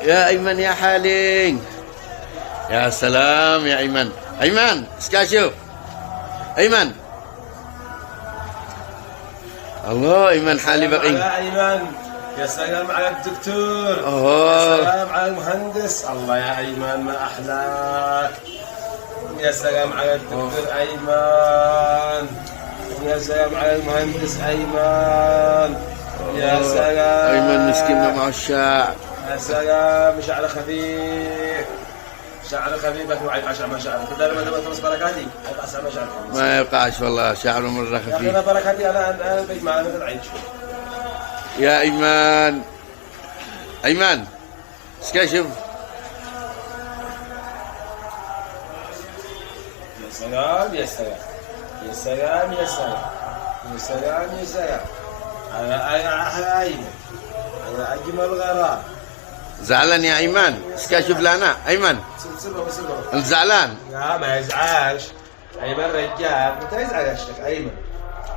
يا أيمن يا حالي. يا سلام يا أيمن. أيمن اسكاشف. أيمن. الله أيمن حالي بقي. يا أيمن يا سلام على الدكتور. يا سلام على المهندس. الله يا أيمن ما أحلاك. يا سلام على الدكتور أيمن. يا سلام على المهندس أيمن. يا سلام. أيمن مسكين مع الشعر. يا سلام شعر خفيف. شعر خفيف وعيد عشاء ما شعر. كل ما تمس بركاتي أسعى ما شعر. ما يقعش والله شعره مرة خفيف. أنا بركاتي أنا البيت معنا مثل عيد. يا أيمن. أيمن اسكاشف. يا سلام يا سلام. يا سلام يا سلام. يا سلام يا سلام. أنا أحلى أيمن. أنا أجمل غرام. زعلان يا أيمن اسكاشف لنا. أيمن أنت زعلان؟ لا ما يزعلش. أيمن رجال. متى يزعل يا شيخ أيمن؟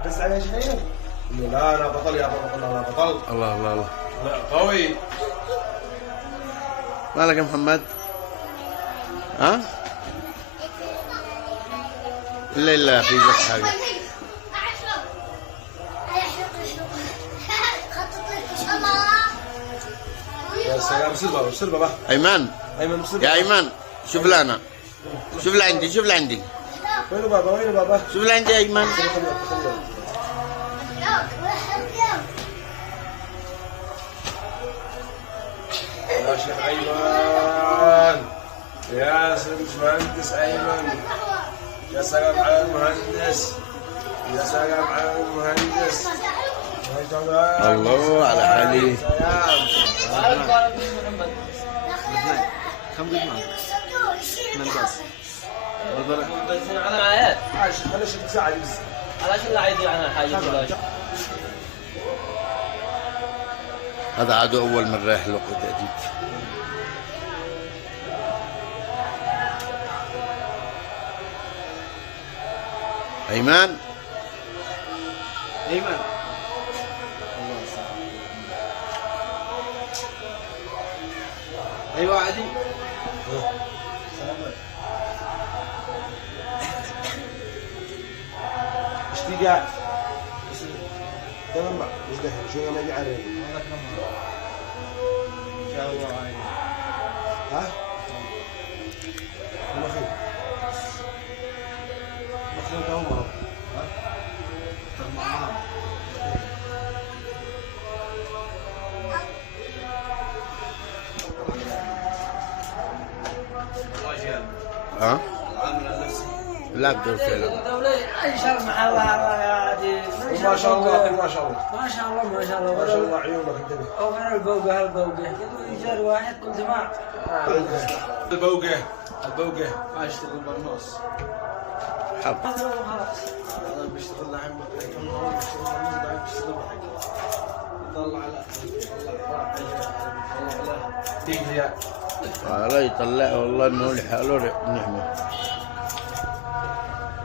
تزعل يا شيخ أيمن؟ لا أنا بطل يا بطل. أنا بطل. الله الله الله. لا قوي. مالك يا محمد؟ ها؟ إلا في بس حاجة. يا سلام. بصير بابا بصير بابا. أيمن. أيمن بصير. يا أيمن شوف لنا. شوف لعندي شوف لعندي. وينه بابا وينه بابا؟ شوف لعندي يا أيمن. يا شيخ أيمن. يا مهندس أيمن. يا سلام على المهندس. يا سلام على المهندس. الله على حالي. كم قد معك؟ من بس. على معايا. خليش تساعد بس. علاش اللي عايز يعني حاجة ولا هذا عدو أول مرة يحلق جديد. أيمن. أيمن. أيوة عادي. اشتي قاعد. تمام مش دحين شو ما يجي عليه. إن شاء الله عادي. ها؟ ما في. ما في ده عمره. ها؟ تمام. ها؟ العامل النفسي. لا بدور فعلا. ايش محل هذه ما شاء الله ما شاء الله. ما شاء الله ما شاء الله ما شاء الله عيونك انتبه. او غير البوقه هالبوقه يجر واحد كل جماعه البوقه البوقه. ما يشتغل بالنص. حب. خلاص هذا بيشتغل لحم كم نهار بيشتغل من بعد بيشتغل بحاجة. يطلع على يطلع على تيجي يا لا يطلع والله انه لحاله نعمة.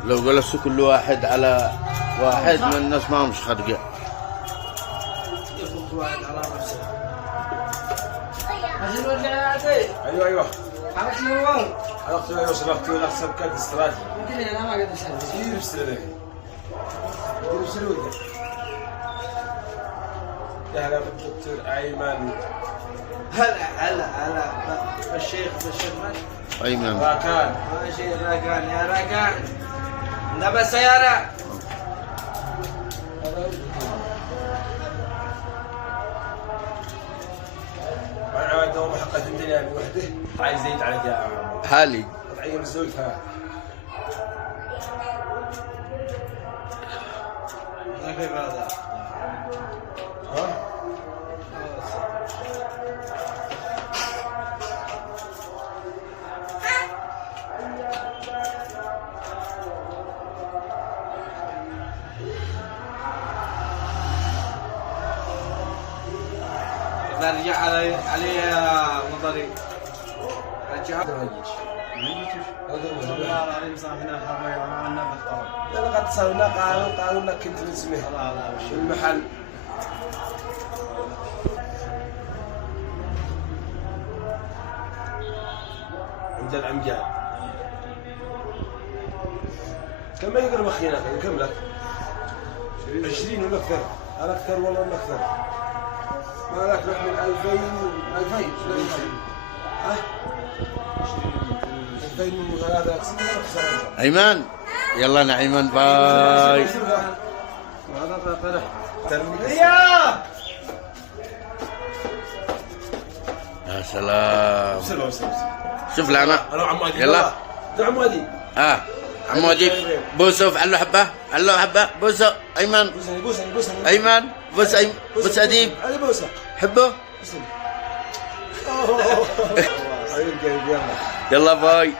لو جلسوا كل واحد على واحد من الناس ما مش خرجة. يفرض واحد على نفسه. عشان رجعتي ايوه ايوه. حركت الموال حلقت ايوه سبقت ولا سبقت استراتي. قلت لي انا ما قد اسال كثير بسرعه. كثير بسرعه. يا هلا بالدكتور ايمن. هلا الشيخ ماشي. أيمن. راكان. ماشي راكان يا راكان. نبى السيارة. انا دوم حقت الدنيا من وحده. عايز زيت عليك يا عم. حالي. تعير الزوج ها. ما في هذا. ها؟ إذا رجع علي مضاري. رجع. والله العظيم صاحبنا حرمي وعملنا بالطبع. لقد صرنا قالوا لك كنت نسمه. المحل. عند العمجان. كم يقرب اخينا كم لك؟ 20 ولا اكثر؟ هل اكثر ولا اكثر؟ ما لك من 2000 ها؟ 2003 ايمن يلا انا ايمن باي. هذا فرح يا سلام. شوف لنا انا وعم ادي يلا. عم ادي عمو اديب بوسه افعل له حبه، افعل له حبه بوسه. ايمن بوسني ايمن بوس اديب هذه بوسه حبه. يلا باي.